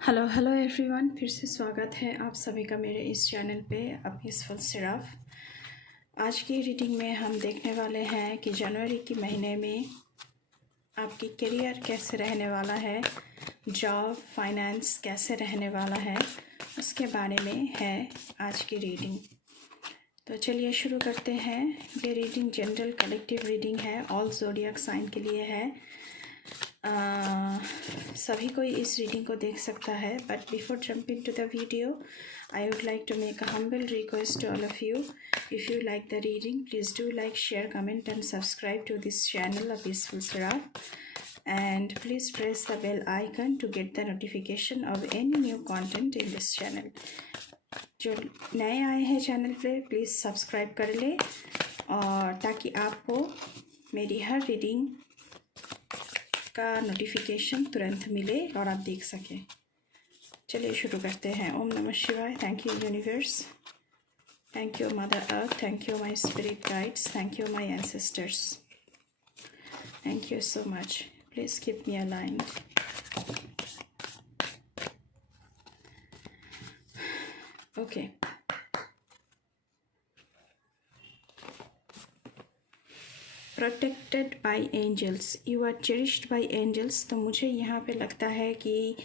Hello hello everyone, फिर से स्वागत है आप सभी का मेरे इस चैनल पे अ पीसफुल सिराफ। आज की रीडिंग में हम देखने वाले हैं कि जनवरी के महीने में आपकी करियर कैसे रहने वाला है, जॉब फाइनेंस कैसे रहने वाला है, उसके बारे में है आज की रीडिंग। तो चलिए शुरू करते हैं। ये रीडिंग जनरल कलेक्टिव रीडिंग है, ऑल ज़ोडिएक साइन के लिए है। सभी कोई इस रीडिंग को देख सकता है, but before jumping to the video I would like to make a humble request to all of you. If you like the reading, please do like, share, comment and subscribe to this channel A Peaceful Seraph, and please press the bell icon to get the notification of any new content in this channel. जो नए आए हैं channel पे please subscribe कर ले, और ताकि आपको मेरी हर रीडिंग का नोटिफिकेशन तुरंत मिले और आप देख सकें। चलिए शुरू करते हैं। ओम नमः शिवाय। Thank you universe, thank you mother earth, thank you my spirit guides, thank you my ancestors, thank you so much. Please keep me aligned. Okay, protected by angels, you are cherished by angels. तो मुझे यहाँ पे लगता है कि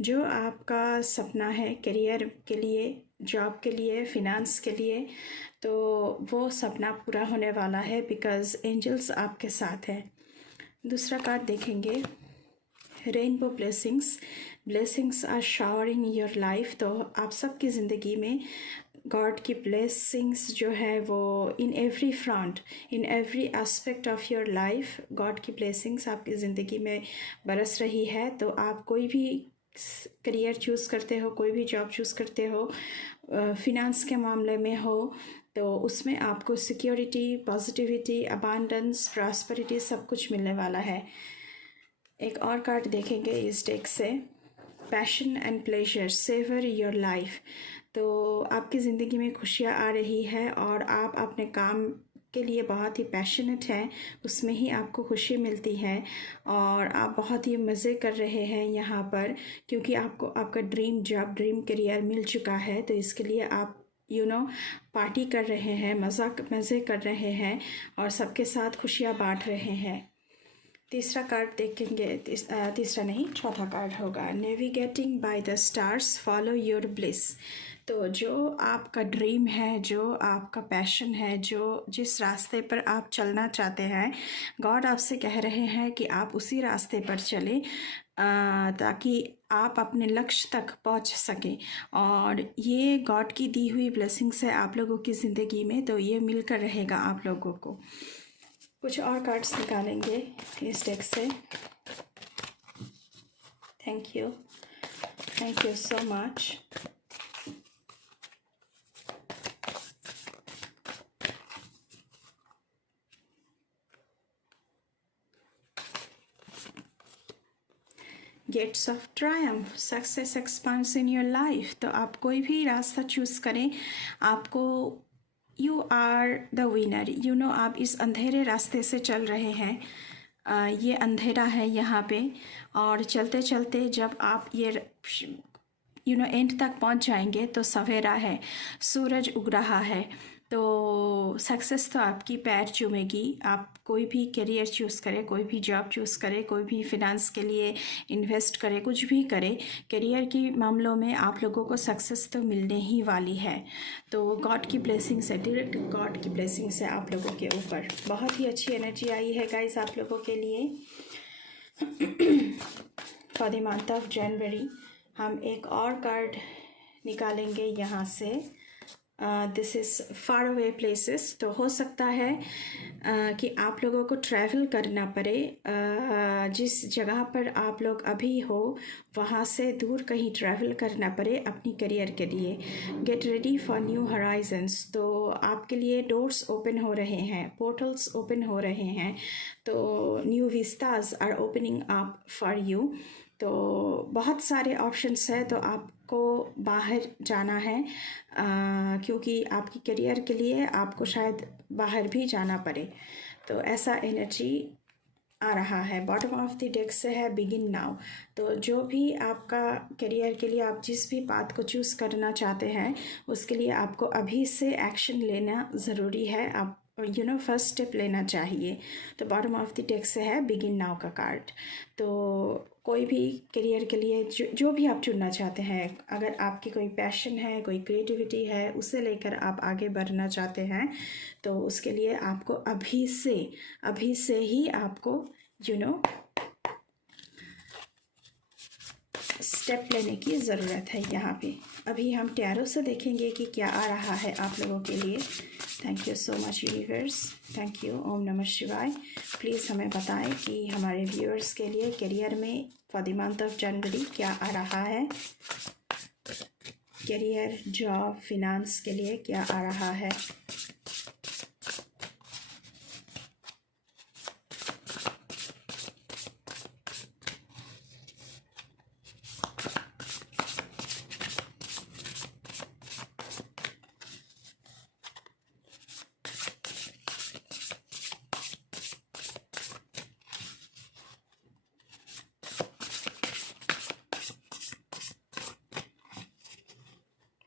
जो आपका सपना है करियर के लिए, जॉब के लिए, फिनांस के लिए, तो वो सपना पूरा होने वाला है बिकॉज एंजल्स आपके साथ हैं। दूसरा कार्ड देखेंगे, rainbow blessings, blessings are showering your life. तो आप सबकी ज़िंदगी में गॉड की ब्लेसिंग्स जो है वो in every front, in every aspect of your life, God की ब्लेसिंग्स आपकी ज़िंदगी में बरस रही है। तो आप कोई भी करियर चूज़ करते हो, कोई भी जॉब चूज़ करते हो, फिनांस के मामले में हो, तो उसमें आपको सिक्योरिटी, पॉजिटिविटी, अबांडेंस, प्रॉस्पेरिटी सब कुछ मिलने वाला है। एक और कार्ड देखेंगे इस डेक से, passion and pleasure savour your life. तो आपकी ज़िंदगी में खुशियाँ आ रही है और आप अपने काम के लिए बहुत ही पैशनेट हैं, उसमें ही आपको खुशी मिलती है और आप बहुत ही मज़े कर रहे हैं यहाँ पर, क्योंकि आपको आपका ड्रीम जॉब, ड्रीम करियर मिल चुका है। तो इसके लिए आप पार्टी कर रहे हैं, मज़े कर रहे हैं और सबके साथ खुशियाँ बांट रहे हैं। तीसरा कार्ड देखेंगे, तीसरा नहीं, चौथा कार्ड होगा, navigating by the stars, follow your bliss. तो जो आपका ड्रीम है, जो आपका पैशन है, जो जिस रास्ते पर आप चलना चाहते हैं, गॉड आपसे कह रहे हैं कि आप उसी रास्ते पर चलें ताकि आप अपने लक्ष्य तक पहुंच सकें। और ये गॉड की दी हुई ब्लेसिंग्स है आप लोगों की ज़िंदगी में, तो ये मिलकर रहेगा आप लोगों को। कुछ और कार्ड्स निकालेंगे इस डेक से। Thank you so much. Gates of triumph, success expands in your life. तो आप कोई भी रास्ता चूज़ करें, आपको यू आर द विनर। आप इस अंधेरे रास्ते से चल रहे हैं, ये अंधेरा है यहाँ पे, और चलते चलते जब आप ये एंड तक पहुँच जाएंगे तो सवेरा है, सूरज उग रहा है। तो सक्सेस तो आपकी पैर चूमेगी। आप कोई भी करियर चूज़ करें, कोई भी जॉब चूज़ करें, कोई भी फिनांस के लिए इन्वेस्ट करें, कुछ भी करें, करियर की मामलों में आप लोगों को सक्सेस तो मिलने ही वाली है। तो गॉड की ब्लेसिंग से, डायरेक्ट गॉड की ब्लेसिंग से आप लोगों के ऊपर बहुत ही अच्छी एनर्जी आई है गाइस आप लोगों के लिए फॉर द मंथ ऑफ जनवरी। हम एक और कार्ड निकालेंगे यहाँ से, this is far away places. तो हो सकता है कि आप लोगों को ट्रैवल करना पड़े, जिस जगह पर आप लोग अभी हो वहाँ से दूर कहीं ट्रैवल करना पड़े अपनी करियर के लिए। Get ready for new हराइजन्स। तो आपके लिए डोर्स ओपन हो रहे हैं, पोर्टल्स ओपन हो रहे हैं, तो new vistas are opening up for you. तो बहुत सारे ऑप्शंस हैं, तो आपको बाहर जाना है क्योंकि आपकी करियर के लिए आपको शायद बाहर भी जाना पड़े। तो ऐसा एनर्जी आ रहा है। बॉटम ऑफ द डेक से है बिगिन नाउ। तो जो भी आपका करियर के लिए आप जिस भी बात को चूज़ करना चाहते हैं उसके लिए आपको अभी से एक्शन लेना ज़रूरी है। आप फर्स्ट स्टेप लेना चाहिए। तो बॉटम ऑफ द डेक से है बिगिन नाउ का कार्ड। तो कोई भी करियर के लिए जो भी आप चुनना चाहते हैं, अगर आपकी कोई पैशन है, कोई क्रिएटिविटी है, उसे लेकर आप आगे बढ़ना चाहते हैं तो उसके लिए आपको अभी से ही आपको स्टेप लेने की ज़रूरत है। यहाँ पे अभी हम टैरो से देखेंगे कि क्या आ रहा है आप लोगों के लिए। Thank you so much universe, thank you. ओम नमः शिवाय। प्लीज़ हमें बताएं कि हमारे व्यूअर्स के लिए करियर में फॉर द मंथ ऑफ जनवरी क्या आ रहा है। करियर, जॉब, फिनांस के लिए क्या आ रहा है।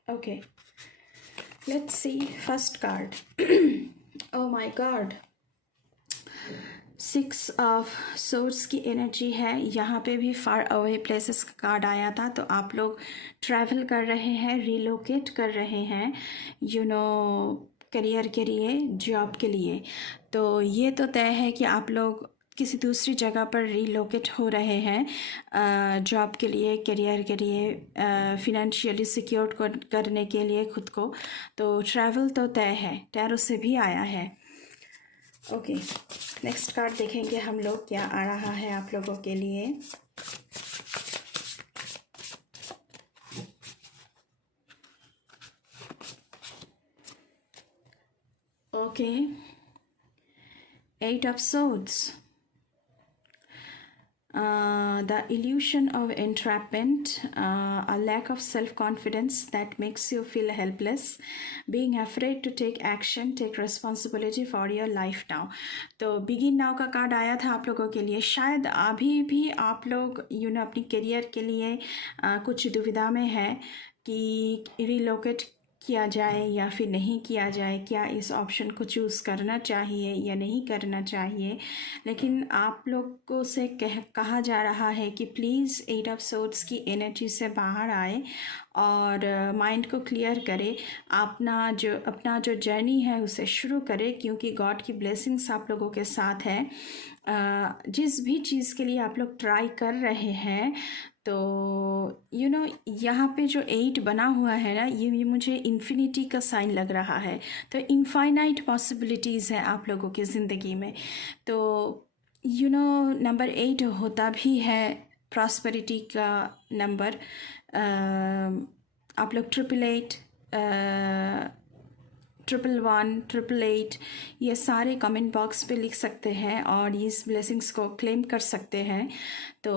Okay, let's see first card. Oh my god, 6 of source की एनर्जी है। यहाँ पे भी फार अवे प्लेसेस का कार्ड आया था। तो आप लोग ट्रैवल कर रहे हैं, रिलोकेट कर रहे हैं करियर के लिए, जॉब के लिए। तो ये तो तय है कि आप लोग किसी दूसरी जगह पर रिलोकेट हो रहे हैं जॉब के लिए, करियर के लिए, फिनेंशियली सिक्योर करने के लिए खुद को। तो ट्रैवल तो तय है, टैरो से भी आया है। ओके, नेक्स्ट कार्ड देखेंगे हम लोग क्या आ रहा है आप लोगों के लिए। Okay, 8 of swords. The illusion of entrapment, a lack of self-confidence that makes you feel helpless, being afraid to take action, take responsibility for your life now. तो begin now का कार्ड आया था आप लोगों के लिए। शायद अभी भी आप लोग अपनी करियर के लिए कुछ दुविधा में है कि रिलोकेट किया जाए या फिर नहीं किया जाए, क्या इस ऑप्शन को चूज़ करना चाहिए या नहीं करना चाहिए। लेकिन आप लोगों से कहा जा रहा है कि प्लीज़ 8 ऑफ सोर्ड्स की एनर्जी से बाहर आए और माइंड को क्लियर करें, अपना जो जर्नी है उसे शुरू करें, क्योंकि गॉड की ब्लेसिंग्स आप लोगों के साथ है। जिस भी चीज़ के लिए आप लोग ट्राई कर रहे हैं तो यहाँ पे जो 8 बना हुआ है ना, ये मुझे इन्फिनिटी का साइन लग रहा है। तो इनफाइनाइट पॉसिबिलिटीज़ है आप लोगों की ज़िंदगी में। तो नंबर 8 होता भी है प्रॉस्पेरिटी का नंबर। आप लोग 888, 111, 888 ये सारे कमेंट बॉक्स पे लिख सकते हैं और इस ब्लेसिंग्स को क्लेम कर सकते हैं। तो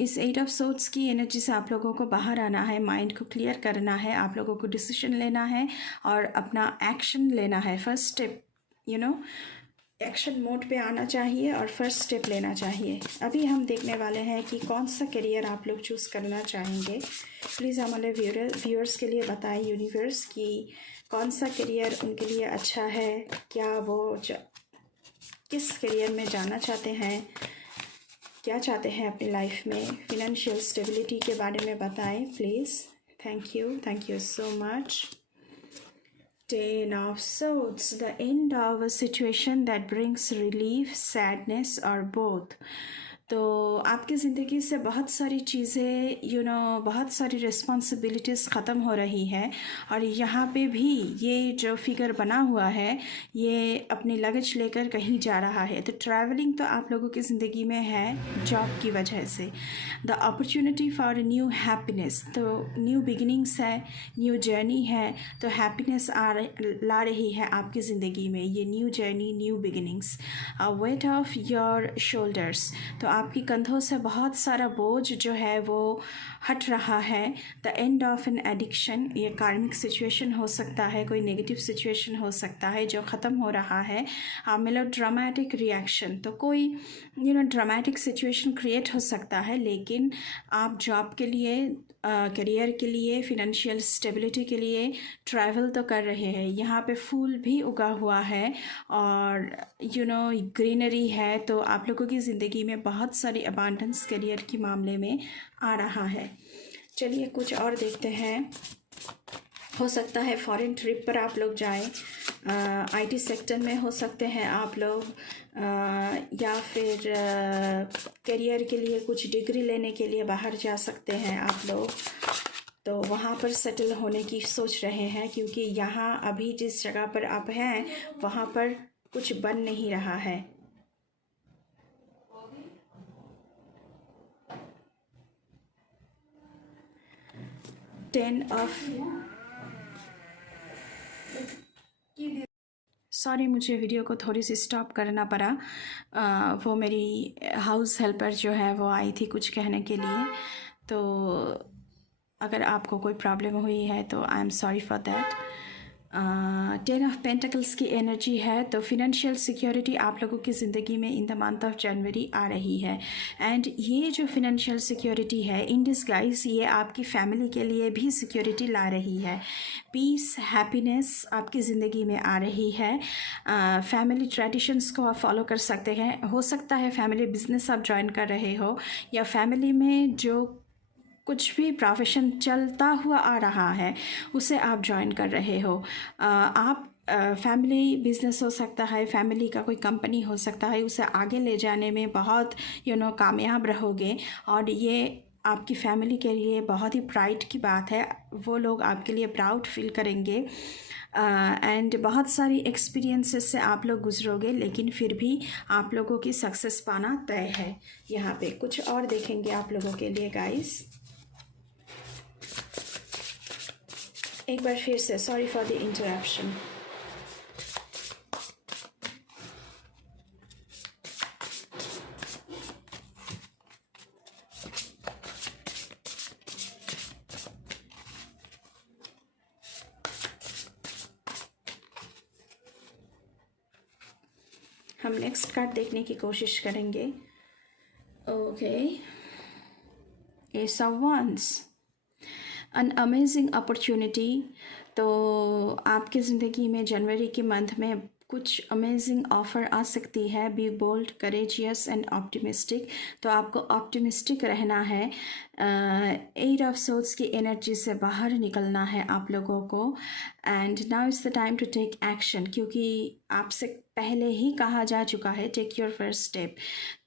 इस 8 ऑफ सोर्ड्स की एनर्जी से आप लोगों को बाहर आना है, माइंड को क्लियर करना है, आप लोगों को डिसीजन लेना है और अपना एक्शन लेना है। फर्स्ट स्टेप एक्शन मोड पे आना चाहिए और फर्स्ट स्टेप लेना चाहिए। अभी हम देखने वाले हैं कि कौन सा करियर आप लोग चूज़ करना चाहेंगे। प्लीज़ हमारे व्यूअर्स के लिए बताएं यूनिवर्स कि कौन सा करियर उनके लिए अच्छा है, क्या वो किस करियर में जाना चाहते हैं, क्या चाहते हैं अपनी लाइफ में। फिनेंशियल स्टेबिलिटी के बारे में बताएं please. Thank you so much. 10 of Swords, the end of a situation that brings relief, sadness or both. तो आपकी ज़िंदगी से बहुत सारी चीज़ें बहुत सारी रिस्पॉन्सिबिलिटीज़ ख़त्म हो रही है और यहाँ पे भी ये जो फिगर बना हुआ है ये अपनी लगेज लेकर कहीं जा रहा है। तो ट्रैवलिंग तो आप लोगों की ज़िंदगी में है जॉब की वजह से। The opportunity for new happiness, तो न्यू बिगिनिंग्स है, न्यू जर्नी है, तो हैप्पीनेस ला रही है आपकी ज़िंदगी में ये new journey, new beginnings. Weight of your shoulders, तो आपकी कंधों से बहुत सारा बोझ जो है वो हट रहा है। The end of an addiction, ये कार्मिक सिचुएशन हो सकता है, कोई नेगेटिव सिचुएशन हो सकता है जो ख़त्म हो रहा है। मेलो ड्रामेटिक रिएक्शन, तो कोई ड्रामेटिक सिचुएशन क्रिएट हो सकता है, लेकिन आप जॉब के लिए, करियर के लिए, फिनेंशियल स्टेबिलिटी के लिए ट्रैवल तो कर रहे हैं। यहाँ पे फूल भी उगा हुआ है और ग्रीनरी है, तो आप लोगों की ज़िंदगी में बहुत सारी अबांडेंस करियर के मामले में आ रहा है। चलिए कुछ और देखते हैं। हो सकता है फॉरेन ट्रिप पर आप लोग जाएं, आईटी सेक्टर में हो सकते हैं आप लोग, या फिर करियर के लिए कुछ डिग्री लेने के लिए बाहर जा सकते हैं आप लोग। तो वहाँ पर सेटल होने की सोच रहे हैं, क्योंकि यहाँ अभी जिस जगह पर आप हैं वहाँ पर कुछ बन नहीं रहा है। सॉरी, मुझे वीडियो को थोड़ी सी स्टॉप करना पड़ा। वो मेरी हाउस हेल्पर जो है वो आई थी कुछ कहने के लिए, तो अगर आपको कोई प्रॉब्लम हुई है तो I am sorry for that. 10 of pentacles की एनर्जी है, तो फिनेंशियल सिक्योरिटी आप लोगों की ज़िंदगी में in the month of January आ रही है। एंड ये जो फिनेंशियल सिक्योरिटी है इन डिस्गाइज, ये आपकी फैमिली के लिए भी सिक्योरिटी ला रही है। पीस, हैप्पीनेस आपकी ज़िंदगी में आ रही है। फैमिली ट्रेडिशंस को आप फॉलो कर सकते हैं। हो सकता है फैमिली बिजनेस आप ज्वाइन कर रहे हो, या फैमिली में जो कुछ भी प्रोफेशन चलता हुआ आ रहा है उसे आप ज्वाइन कर रहे हो। आप फैमिली बिजनेस हो सकता है, फैमिली का कोई कंपनी हो सकता है, उसे आगे ले जाने में बहुत कामयाब रहोगे, और ये आपकी फैमिली के लिए बहुत ही प्राइड की बात है। वो लोग आपके लिए प्राउड फील करेंगे। एंड बहुत सारी एक्सपीरियंसेस से आप लोग गुजरोगे, लेकिन फिर भी आप लोगों की सक्सेस पाना तय है। यहाँ पे कुछ और देखेंगे आप लोगों के लिए गाइस। एक बार फिर से सॉरी फॉर द इंटरप्शन। हम नेक्स्ट कार्ड देखने की कोशिश करेंगे। Okay, S of wands, an amazing opportunity. तो आपकी ज़िंदगी में जनवरी के मंथ में कुछ अमेजिंग ऑफ़र आ सकती है। Be bold, courageous and optimistic. तो आपको ऑप्टिमिस्टिक रहना है। 8 ऑफ सोर्ड्स की एनर्जी से बाहर निकलना है आप लोगों को। And now is the time to take action, क्योंकि आपसे पहले ही कहा जा चुका है टेक योर फर्स्ट स्टेप।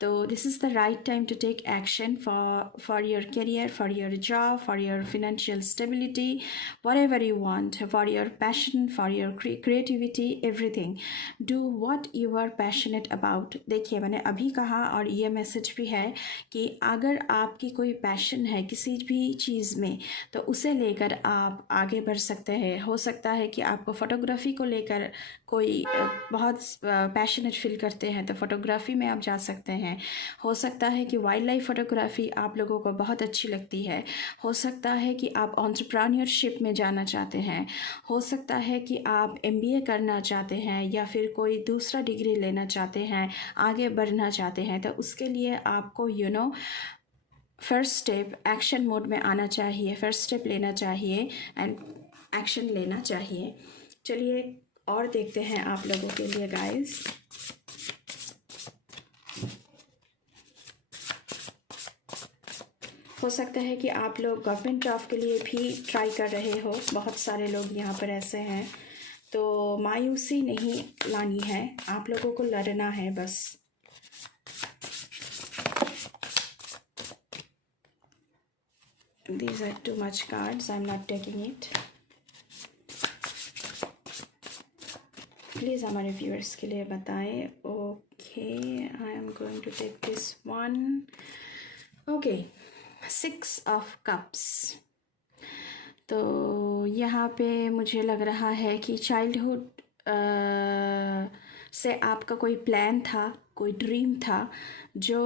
तो this is the right time to take action for your career, for your job, for your financial stability, whatever you want, for your passion, for your creativity, everything. Do what you are passionate about. देखिए, मैंने अभी कहा और ये message भी है कि अगर आपकी कोई पैशन है किसी भी चीज़ में, तो उसे लेकर आप आगे बढ़ सकते हैं। हो सकता है कि आपको फ़ोटोग्राफ़ी को लेकर कोई बहुत पैशनेट फील करते हैं, तो फ़ोटोग्राफ़ी में आप जा सकते हैं। हो सकता है कि वाइल्ड लाइफ फ़ोटोग्राफ़ी आप लोगों को बहुत अच्छी लगती है। हो सकता है कि आप एंटरप्रेन्योरशिप में जाना चाहते हैं। हो सकता है कि आप MBA करना चाहते हैं, या फिर कोई दूसरा डिग्री लेना चाहते हैं, आगे बढ़ना चाहते हैं। तो उसके लिए आपको फर्स्ट स्टेप एक्शन मोड में आना चाहिए, फर्स्ट स्टेप लेना चाहिए एंड एक्शन लेना चाहिए। चलिए और देखते हैं आप लोगों के लिए गाइस। हो सकता है कि आप लोग गवर्नमेंट जॉब के लिए भी ट्राई कर रहे हो। बहुत सारे लोग यहाँ पर ऐसे हैं। तो मायूसी नहीं लानी है, आप लोगों को लड़ना है बस। These are too much cards, I'm not taking it. प्लीज़ हमारे व्यूअर्स के लिए बताएं। Okay, I am going to take this one. Okay, 6 of cups. तो यहाँ पे मुझे लग रहा है कि चाइल्डहुड से आपका कोई प्लान था, कोई ड्रीम था जो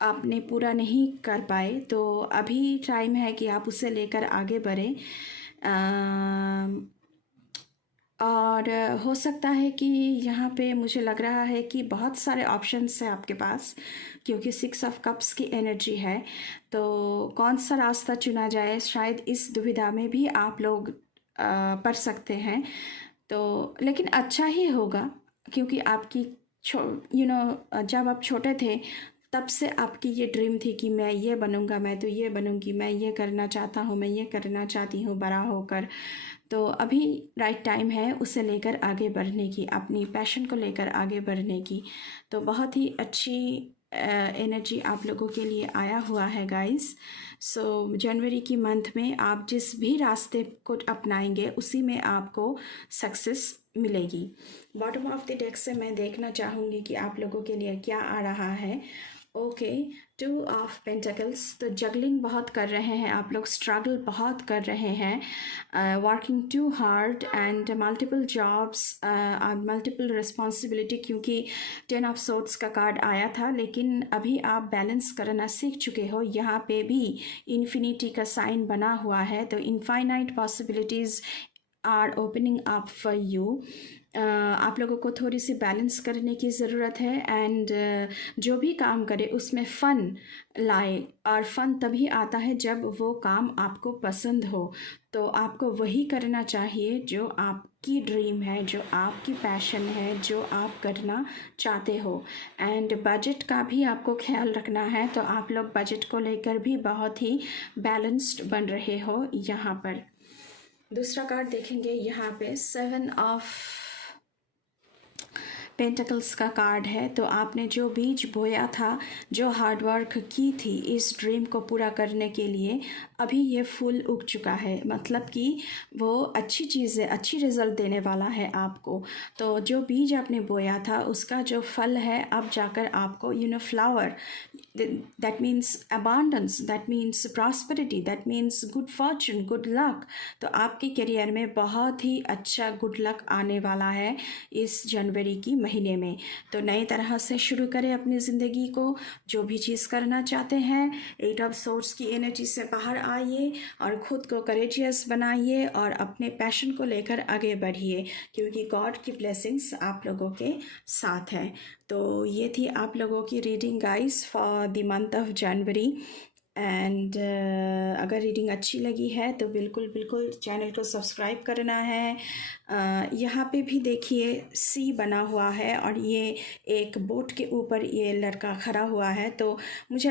आपने पूरा नहीं कर पाए, तो अभी टाइम है कि आप उसे लेकर आगे बढ़ें। और हो सकता है कि यहाँ पे मुझे लग रहा है कि बहुत सारे ऑप्शंस हैं आपके पास, क्योंकि 6 ऑफ कप्स की एनर्जी है। तो कौन सा रास्ता चुना जाए, शायद इस दुविधा में भी आप लोग पड़ सकते हैं। तो लेकिन अच्छा ही होगा, क्योंकि आपकी जब आप छोटे थे तब से आपकी ये ड्रीम थी कि मैं ये बनूंगा, मैं तो ये बनूंगी, मैं ये करना चाहता हूँ, मैं ये करना चाहती हूँ बड़ा होकर। तो अभी राइट टाइम है उसे लेकर आगे बढ़ने की, अपनी पैशन को लेकर आगे बढ़ने की। तो बहुत ही अच्छी एनर्जी आप लोगों के लिए आया हुआ है गाइस। सो जनवरी की मंथ में आप जिस भी रास्ते को अपनाएंगे उसी में आपको सक्सेस मिलेगी। बॉटम ऑफ द डेक से मैं देखना चाहूँगी कि आप लोगों के लिए क्या आ रहा है। Okay, 2 of pentacles. तो जगलिंग बहुत कर रहे हैं आप लोग, स्ट्रगल बहुत कर रहे हैं, working too hard and multiple jobs, multiple responsibility, क्योंकि 10 ऑफ सोर्ड्स का कार्ड आया था। लेकिन अभी आप बैलेंस करना सीख चुके हो। यहाँ पे भी इन्फिनिटी का साइन बना हुआ है, तो infinite possibilities are opening up for you. आप लोगों को थोड़ी सी बैलेंस करने की ज़रूरत है, एंड जो भी काम करे उसमें फ़न लाए। और फ़न तभी आता है जब वो काम आपको पसंद हो। तो आपको वही करना चाहिए जो आपकी ड्रीम है, जो आपकी पैशन है, जो आप करना चाहते हो। एंड बजट का भी आपको ख्याल रखना है, तो आप लोग बजट को लेकर भी बहुत ही बैलेंस्ड बन रहे हो यहाँ पर। दूसरा कार्ड देखेंगे यहाँ पे 7 ऑफ पेंटिकल्स का कार्ड है। तो आपने जो बीज बोया था, जो हार्डवर्क की थी इस ड्रीम को पूरा करने के लिए, अभी ये फूल उग चुका है। मतलब कि वो अच्छी चीज़ है, अच्छी रिजल्ट देने वाला है आपको। तो जो बीज आपने बोया था उसका जो फल है अब जाकर आपको flower, that means abundance, that means prosperity, that means good Fortune, good luck. तो आपके करियर में बहुत ही अच्छा गुड लक आने वाला है इस जनवरी की महीने में। तो नई तरह से शुरू करें अपनी ज़िंदगी को। जो भी चीज़ करना चाहते हैं, 8 ऑफ सोर्ड्स की एनर्जी से बाहर आइए और ख़ुद को करेजियस बनाइए और अपने पैशन को लेकर आगे बढ़िए, क्योंकि गॉड की ब्लेसिंग्स आप लोगों के साथ है। तो ये थी आप लोगों की reading guys for the month of January. And अगर रीडिंग अच्छी लगी है तो बिल्कुल बिल्कुल चैनल को सब्सक्राइब करना है। यहाँ पे भी देखिए सी बना हुआ है और ये एक बोट के ऊपर ये लड़का खड़ा हुआ है। तो मुझे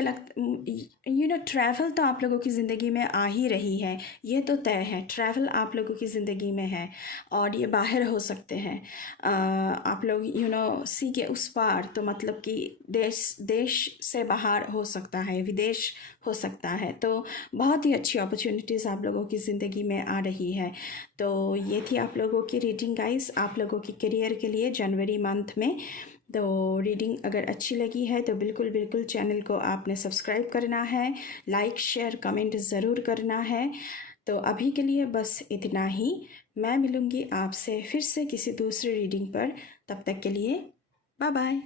ट्रैवल तो आप लोगों की ज़िंदगी में आ ही रही है, ये तो तय है। ट्रैवल आप लोगों की ज़िंदगी में है और ये बाहर हो सकते हैं। आप लोग सी के उस पार, तो मतलब कि देश से बाहर हो सकता है, विदेश हो सकता है। तो बहुत ही अच्छी अपॉर्चुनिटीज़ आप लोगों की ज़िंदगी में आ रही है। तो ये थी आप लोगों की रीडिंग गाइस, आप लोगों के करियर के लिए जनवरी मंथ में। तो रीडिंग अगर अच्छी लगी है तो बिल्कुल बिल्कुल चैनल को आपने सब्सक्राइब करना है, लाइक शेयर कमेंट ज़रूर करना है। तो अभी के लिए बस इतना ही। मैं मिलूँगी आपसे फिर से किसी दूसरी रीडिंग पर। तब तक के लिए बाय बाय।